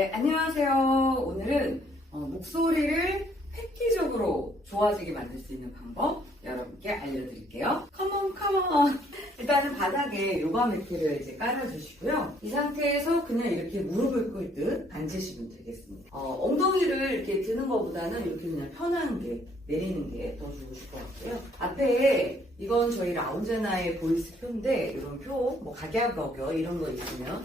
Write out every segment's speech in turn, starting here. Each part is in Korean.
네, 안녕하세요. 오늘은 어, 목소리를 획기적으로 좋아지게 만들 수 있는 방법 여러분께 알려드릴게요. 컴온, 컴온. 일단은 바닥에 요가 매트를 이제 깔아주시고요. 이 상태에서 그냥 이렇게 무릎을 꿇듯 앉으시면 되겠습니다. 어, 엉덩이를 이렇게 드는 것보다는 이렇게 그냥 편한 게 내리는 게 더 좋으실 것. 앞에 이건 저희 라운제나의 보이스 표인데 이런 표, 뭐 각야격여 이런 거 있으면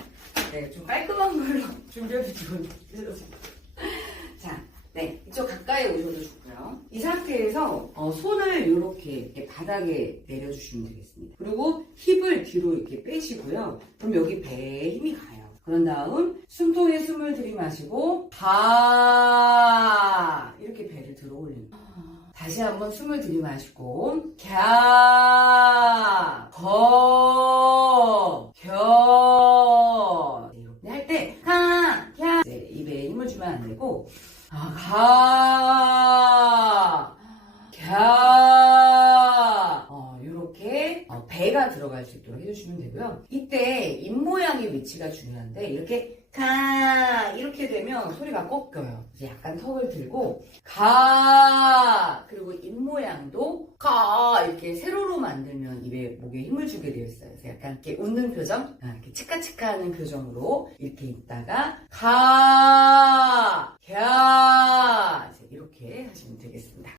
네, 좀 깔끔한 걸로 준비해 주시면 자, 네, 이쪽 가까이 오셔도 좋고요. 이 상태에서 어, 손을 이렇게 바닥에 내려주시면 되겠습니다. 그리고 힙을 뒤로 이렇게 빼시고요. 그럼 여기 배에 힘이 가요. 그런 다음 숨통에 숨을 들이마시고 가 이렇게 배를 들어 올리는 거예요. 다시 한번 숨을 들이마시고 갸 거, 겨. 이렇게 할때 가, 야 이제 입에 힘을 주면 안 되고 아, 가, 갸. 어, 이렇게 어, 배가 들어갈 수 있도록 해주시면 되고요. 이때 입 모양의 위치가 중요한데 이렇게 가 이렇게 되면 소리가 꺾여요. 약간 턱을 들고 가 그리고 입 모양도 가 이렇게 세로로 만들면 입에 목에 힘을 주게 되어 있어요. 그래서 약간 이렇게 웃는 표정, 아, 이렇게 치카치카하는 표정으로 이렇게 있다가 가, 갸 이제 이렇게 하시면 되겠습니다.